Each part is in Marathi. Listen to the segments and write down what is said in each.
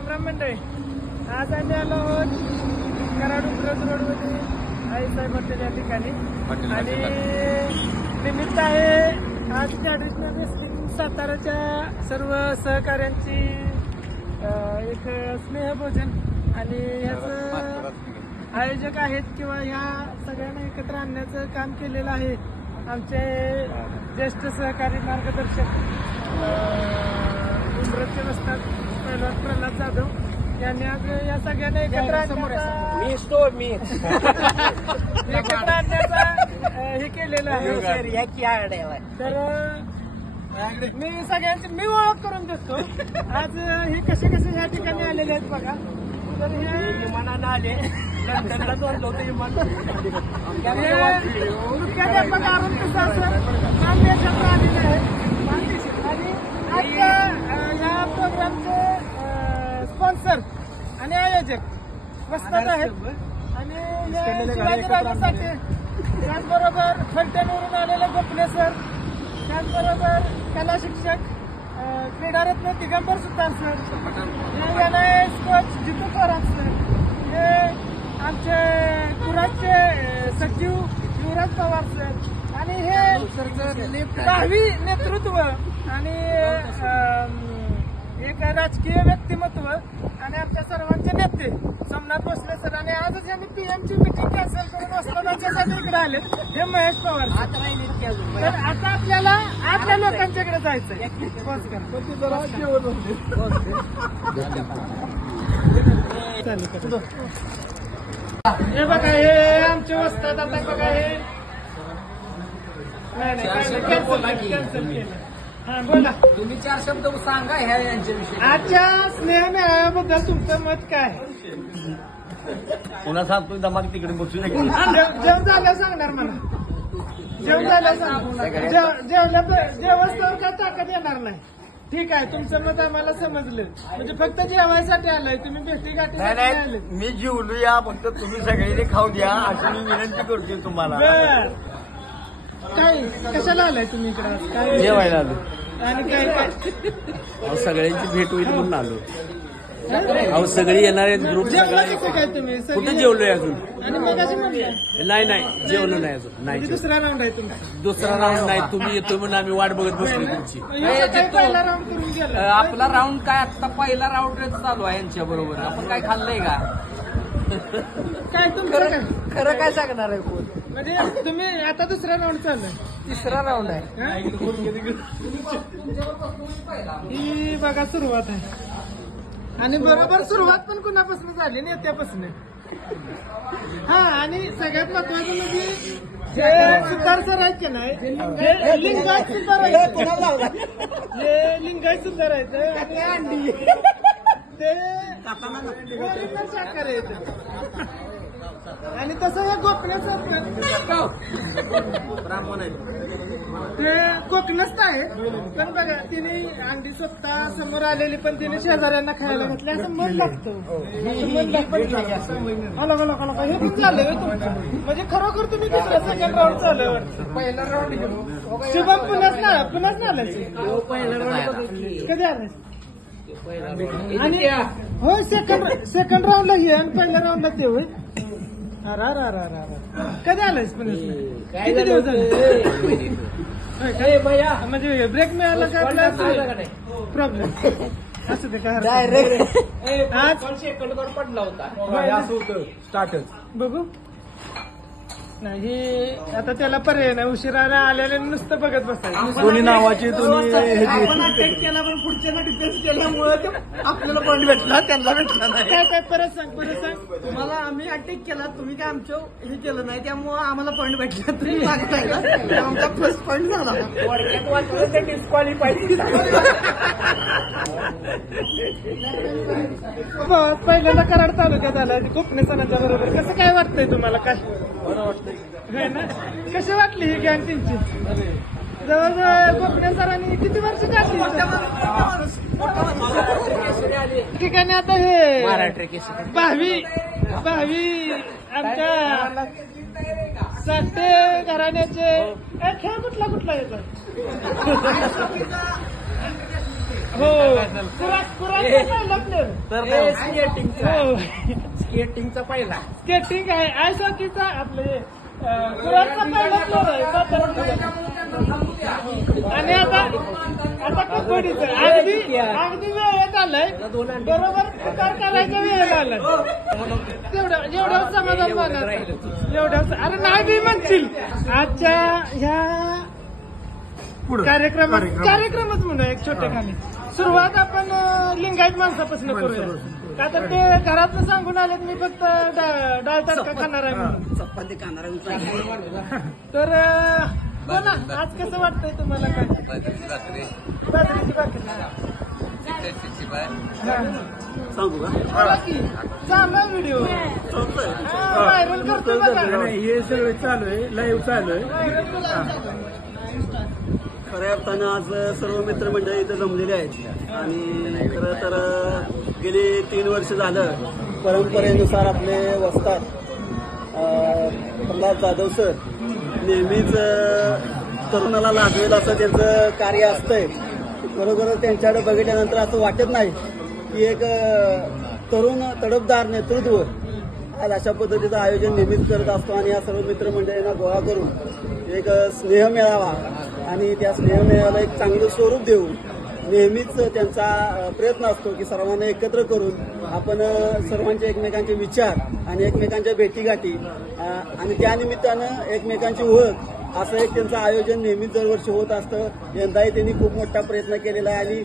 राम राम मंडळी. आज आम्ही आलो आहोत कराड उब्रज रोडमध्ये आईसाहेब हॉटेल या ठिकाणी आणि निमित्त आहे आज ट्रॅडिशनल रेसलिंग साताराच्या सर्व सहकाऱ्यांची एक स्नेहभोजन आणि ह्याचं आयोजक आहेत किंवा ह्या सगळ्यांना एकत्र आणण्याचं काम केलेलं आहे आमचे ज्येष्ठ सहकारी मार्गदर्शक उब्रजचे वस्ताद पैलवान प्रल्हाद जाधव यांनी आज या सगळ्यांना एकत्र आणण्याचा हे केलेलं आहे. तर मी सगळ्यांची ओळख करून देतो. आज हे कसे कसे या ठिकाणी आलेले आहेत बघा. तर हे विमानानं आले लंडनला जोडलं होतं विमान. मुख्याध्यापक अरुण प्रसाद सर मानदेशात आलेले आहेत आणि आजच्या या प्रोग्रामचे स्पॉन्सर आणि आयोजक वस्ताद आहेत आणि शिवाजीराजासाठी त्याचबरोबर फलटणवरून आलेले गोपले सर, त्याचबरोबर कला शिक्षक क्रीडारत्न दिगंबर सुतार सर, कोच जितू थोरात सर, हे आमचे कुराडचे सचिव युवराज पवार सर आणि हे 10वी नेतृत्व आणि एक राजकीय व्यक्तिमत्व आणि आमच्या सर्वांचे नेते सोमनाथ भोसले सर. आणि आजच यांनी पीएमची मीटिंग कॅन्सल करून वस्तादांच्यासाठी इकडे आले हे महेश पवार. तर आता आपल्याला आपल्या लोकांच्याकडे जायचंय. हे बघा हे आमचे वस्ताद. आता बघा हे कॅन्सल केलं. हा बोला, तुम्ही 4 शब्द सांगा ह्या यांच्याविषयी. आजच्या स्नेहमेळाव्याबद्दल तुमचं मत काय? पुन्हा सांगतो दमाग तिकडे बसू जेवण झालं सांगणार मला. जेवण झालं जेवण काय ताकद येणार नाही. ठीक आहे, तुमचं मत आम्हाला समजलं. म्हणजे फक्त जेवायसाठी आलंय तुम्ही, भेटी गाठी आले. मी जेवलो या, फक्त तुम्ही सगळ्यांनी खाऊ द्या अशी मी विनंती करतोय तुम्हाला. काय कशाला आलाय तुम्ही इकडे? काय जेवायला आलो आणि काय काय सगळ्यांची भेट होईल म्हणून आलो. अहो सगळे येणारे ग्रुप काय तुम्ही कुठे जेवलोय अजून? आणि मगाशी म्हणलं नाही जेवलो नाही अजून. नाही दुसरा राऊंड आहे तुमचा? दुसरा राऊंड नाही, तुम्ही येतोय म्हणून आम्ही वाट बघत बसलो तुमची. पहिला राऊंड करून गेला. आपला राऊंड काय आता पहिला राऊंड चालू आहे यांच्या बरोबर. आपण काय खाल्लंय का? काय तुमचं खरं काय सांगणार आहे कोण? म्हणजे तुम्ही आता दुसरा राऊंड चाललाय? तिसरा राऊंड आहे. ही बघा सुरुवात आहे आणि बरोबर सुरुवात पण कुणापासून झाली? नेत्यापासून. हा, आणि सगळ्यात महत्वाचं म्हणजे जे सुतार सर आहेत की नाही, हे लिंगायत सुतार आहेत आणि अंडी ते शाकाहारी आहेत. आणि तसं हे गोपण्याचं ब्राह्मण आहे ते कोकणच आहे. पण बघा तिने अंडी स्वतः समोर आलेली पण तिने शेजाऱ्यांना खायला घातली असं मन लागतं. हे पण झालंय तुमचं. म्हणजे खरोखर तुम्ही दुसरा सेकंड राऊंड चालू वाटतं. पहिला राऊंड शुभम पुन्हाच आलायचे. कधी आलाय? आणि हो सेकंड राऊंडला घे आणि पहिल्या राऊंडला ते होय. कधी आलायस पण? किती दिवस झाले? म्हणजे ब्रेक मिळाला का? प्रॉब्लेम असं ते काय आज पडला होता स्टार्टच बघू. नाही आता त्याला पर्याय नाही. उशिरा आल्याने नुसतं बघत बसायचं. दोन्ही नावाची दोन्ही आपण अटॅक केला पण पुढच्याला डिफेन्स केल्यामुळे आपल्याला पॉईंट भेटला, त्यांना भेटला नाही. काय परत सांग. तुम्हाला आम्ही अटॅक केला, तुम्ही काय आमचं हे केलं नाही, त्यामुळे आम्हाला पॉईंट भेटला. तुम्ही मागताय का? आमचा फर्स्ट पॉईंट झाला. ते डिस्क्वालिफाय. पहिल्यांदा कराड तालुक्यात आला कोकणी सणाच्या बरोबर. कसं काय वाटतंय तुम्हाला? काय बरं वाटतंय ना? कशी वाटली ही गॅंग तुमची? जवळजवळ गोपण्या सरांनी किती वर्ष काढली ठिकाणी? आता हे भावी आमच्या साठे घराण्याचे खेळ कुठला येतो? स्केटिंगचा पहिला स्केटिंग आहे आईस हॉकीचा आपले कुराडचा पहिला फ्लोर आहे आणि आता कबड्डीचं अगदी वेळेत आलंय बरोबर प्रकार करायचा वेळेत आलाय एवढं समाधान मानत एवढं अरे नाही बी म्हणतील आजच्या ह्या कार्यक्रमच म्हणूया एक छोटेखानी सुरुवात आपण लिंगायत माणसापासून करूया का तर ते घरातनं सांगून आलेत मी फक्त डाळ तडका खाणार आहे म्हणून चपाती खाणार तर बोला आज कसं वाटतंय तुम्हाला काय बाजरीची भाकरी सांगू का बोला की चालू व्हिडिओ व्हायरल करतो बघा हे सगळं चालू आहे लाईव्ह चालू आहे खऱ्या अर्थानं आज सर्व मित्रमंडळी इथं जमलेले आहेत आणि खरं तर गेली 3 वर्ष झालं परंपरेनुसार आपले वस्ताद प्रल्हाद जाधव सर नेहमीच तरुणाला लाजवेल असं त्यांचं कार्य असतंय. बरोबर त्यांच्याकडे बघितल्यानंतर असं वाटत नाही की एक तरुण तडफदार नेतृत्व आज अशा पद्धतीचं आयोजन नेहमीच करत असतो आणि या सर्व मित्रमंडळींना गोळा करून एक स्नेह मेळावा आणि त्या स्नेह मेळाव्याला एक चांगलं स्वरूप देऊन नेहमीच त्यांचा प्रयत्न असतो की सर्वांना एकत्र करून आपण सर्वांचे एकमेकांचे विचार आणि एकमेकांच्या भेटीगाठी आणि त्यानिमित्तानं एकमेकांची ओळख असं एक त्यांचं आयोजन नेहमीच दरवर्षी होत असतं. यंदाही त्यांनी खूप मोठा प्रयत्न केलेला आहे आणि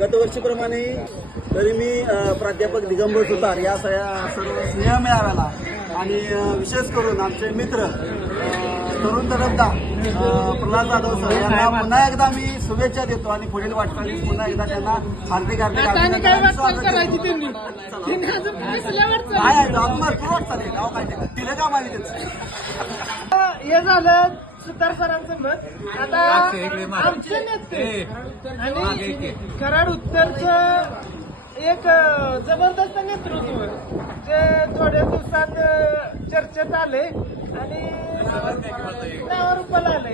गतवर्षीप्रमाणेही तरी मी प्राध्यापक दिगंबर सुतार या सर्व स्नेह मेळाव्याला आणि विशेष करून आमचे मित्र तरुण तडफदार प्रल्हाद जाधव सर यांना पुन्हा एकदा मी शुभेच्छा देतो आणि पुढील वाटचालीस पुन्हा एकदा त्यांना हार्दिक काय वाटचाली नाव काय तिला का माहिती हे झालं सुतार सरांचं मत. आता आमचे नेते आणि कराड उत्तरचं एक जबरदस्त नेतृत्व जे थोड्या दिवसात चर्चेत आले आणि नावारूपाला आले.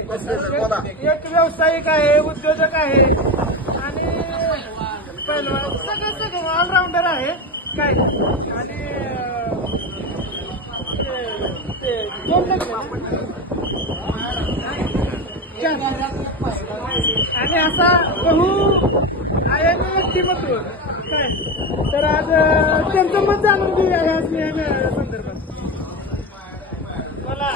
एक व्यावसायिक आहे, उद्योजक आहे आणि पहिलवान सगळं ऑलराऊंडर आहे काय आणि असा बहु आयामी व्यक्तिमत्व काय तर आज त्यांचं मत जाणून घेऊया ह्या संदर्भात. बोला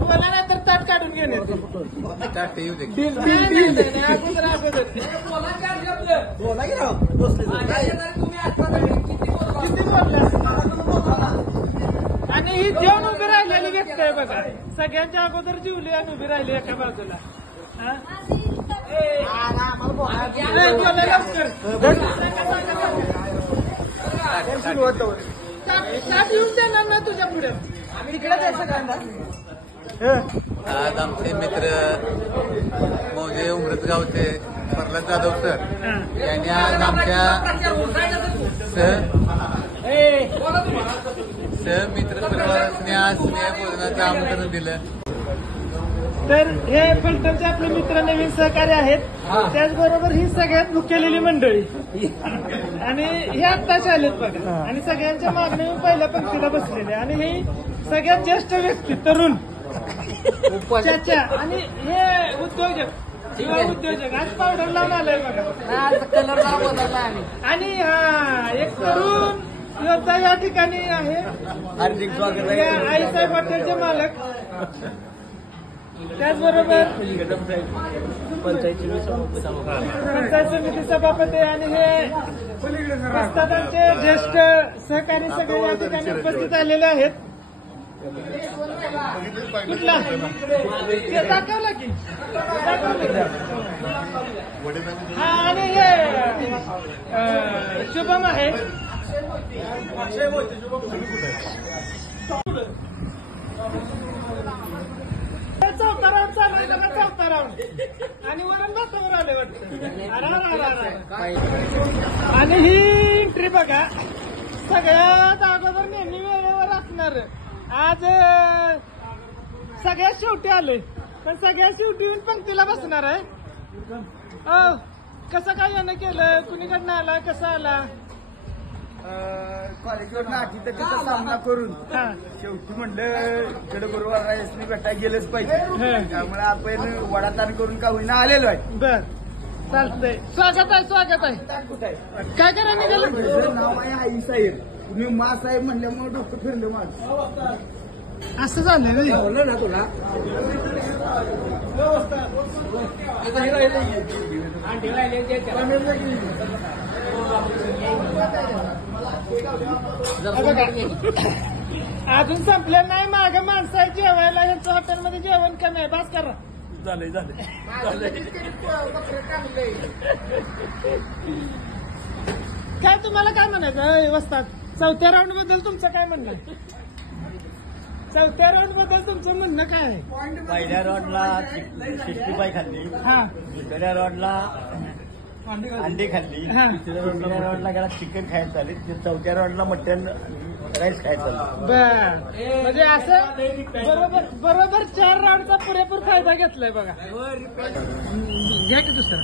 बोला नाही तर ताट काढून घेणे अगोदर किती बोलला आणि ही जेवण उभी राहिलेली व्यक्ती आहे बघा सगळ्यांच्या अगोदर जीवली आणि उभी राहिली एका बाजूला येऊन देणार ना तुझ्या पुढे इकडे जायचं का आज आमचे मित्र मौजे उमरतगावचे प्रल्हाद जाधव सर यांनी आज आमच्या सहमित्र सर्वांनी आज स्नेह भोजनाचं आमंत्रण दिलं. तर हे फलटणचे आपले मित्र नवीन सहकारी आहेत त्याचबरोबर ही सगळ्यात भुकेलेली मंडळी आणि हे आत्ताच आलेत बघा आणि सगळ्यांच्या मागणी पहिल्या पंक्तीला बसलेले आणि हे सगळ्यात ज्येष्ठ व्यक्ती तरुण चाचा आणि हे उद्योजक युवा उद्योजक आज पावडर लावून आलाय बघा आणि हा एक तरुण योद्धा या ठिकाणी आहे हार्दिक स्वागत आहे आईसाहेब हॉटेलचे मालक त्याचबरोबर पंचायत समिती सभापती आणि हे प्रस्तावांचे ज्येष्ठ सहकारी सगळे या ठिकाणी उपस्थित आलेले आहेत. कुठला दाखवला की हा आणि हे शुभम आहे चौथा राऊंड चालू आहे का चौथा राऊंड आणि वरण भातावर आले वाटतं आणि ही एंट्री बघा सगळ्यात अगोदर नेहमी वेळेवर बसणार आज सगळ्यात शेवटी आले पण सगळ्यात शेवटी येऊन पंक्तीला बसणार आहे. कसं काय यानं केलं, कुणीकडनं आला, कसा आला? कॉलेजवर अटीतटीचा सामना करून शेवटी म्हणलं इकडे गुरुवार यासनी भेटायला गेलंच पाहिजे. त्यामुळे आपण वडाताण करून का होईना आलेलो आहे. बर चालतंय. स्वागत आहे स्वागत आहे. काय करा निघालं? माझं नाव आहे आई साहेब. तुम्ही मा साहेब म्हणल्यामुळे डोकं फिरलं माझं. असं झालं बोललं ना तुला. अजून संपलं नाही. मागं माणसं आहे जेवायला. यांचं हॉटेलमध्ये जेवण कमी आहे. बास करा. झालंय काय तुम्हाला काय म्हणायचं वस्तात? चौथ्या राऊंड बद्दल तुमचं काय म्हणणं आहे? चौथ्या राऊंड बद्दल तुमचं म्हणणं काय आहे? पहिल्या रॉडला 65 खाल्ली, हा दुसऱ्या रॉडला अंडी खाल्ली, तिसऱ्या रॉडला गेला चिकन खायला चालेल, चौथ्या रॉडला मटन राईस खायला चालेल. बर म्हणजे असं बरोबर 4 राऊंडचा पुरेपूर फायदा घेतलाय बघा. घ्या की दुसरा.